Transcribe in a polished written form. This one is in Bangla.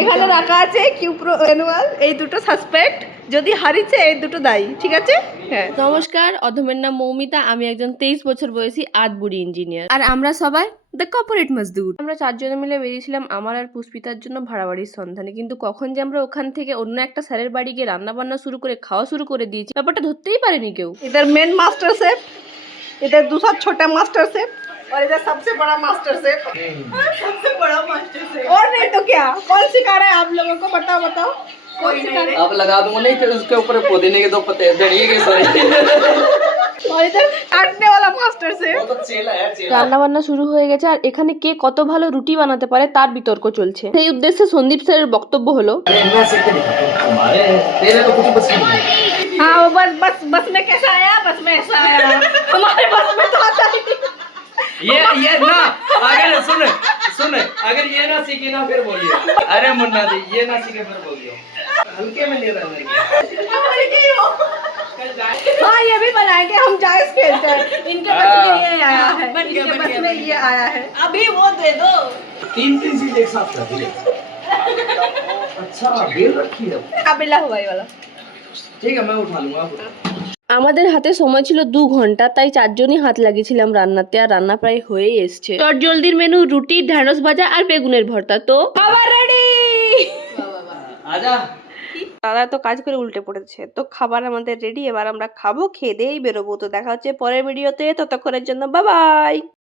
এখানে রাখা আছে কিউপ্রো অ্যানুয়াল, এই দুটো সাসপেক্ট, যদি হারিয়েছে এই দুটো দায়ী, ঠিক আছে? হ্যাঁ। নমস্কার, অধমের নাম মৌমিতা, আমি একজন 23 বছর বয়সী আধবুড়ি ইঞ্জিনিয়ার, আর আমরা সবাই দ্য কর্পোরেট মজদুর। আমরা 4 জনে মিলে বেরিয়েছিলাম আমার আর পুষ্পিতার জন্য ভাড়া বাড়ির সন্ধানে, কিন্তু কখন যে আমরা ওখান থেকে অন্য একটা স্যারের বাড়ি গিয়ে রান্না বান্না শুরু করে খাওয়া শুরু করে দিয়েছি, ব্যাপারটা ধরতেই পারেনি কেউ। इधर मेन मास्टर शेफ, इधर दूसरा छोटा मास्टर शेफ, और इधर सबसे बड़ा मास्टर शेफ। सबसे बड़ा मास्टर शेफ और नहीं तो क्या? कौन सिखा रहा है आप लोगों को? बताओ बताओ, कौन सिखा रहा है? आप लगा दूंगा नहीं, फिर उसके ऊपर पुदीने के 2 पत्ते धनिए के सॉरी। और इधर काटने वाला मास्टर शेफ। वो तो चेला है, चेला। রান্না বান্না শুরু হয়ে গেছে, আর এখানে কে কত ভালো রুটি বানাতে পারে তার বিতর্ক চলছে। সেই উদ্দেশ্যে সন্দীপ স্যারের বক্তব্য হলো, अरे मैं सीख के दिखाता हूं तुम्हारे, तेरे तो कुछ बस नहीं। हाँ वो बस बस बस में कैसा आया, बस में ऐसा आया, हमारे बस में तो आता ही नहीं। ये ना, अगर सुन अगर ये ना सीखी ना फिर बोलिए। अरे मुन्ना जी ये ना सीखे फिर बोलिए, हल्के में ले रहा है। हाँ ये भी बनाएंगे हम, जायज खेलते हैं। इनके बस में ये आया है, इनके बस में ये आया है, अभी वो दे दो। 3 चीज एक साथ कर दिए। अच्छा बेल रखी है, काबिला हुआ ये वाला। ठीक है मैं उठा लूंगा। আমাদের হাতে সময় ছিল 2 ঘন্টা, তাই 4 জনই হাত লাগিয়েছিলাম রান্নাতে, আর রান্না প্রায় হয়েই এসছে। চটজলদির মেনু রুটি, ঢ্যাঁড়স ভাজা আর বেগুনের ভর্তা। তো খাবার রেডি। आजा। দাদা তো কাজ করে উল্টে পড়েছে, তো খাবার আমাদের রেডি, এবার আমরা খাবো, খেয়ে দিয়েই বেরোবো। তো দেখা হচ্ছে পরের ভিডিওতে, ততক্ষণের জন্য বাই বাই।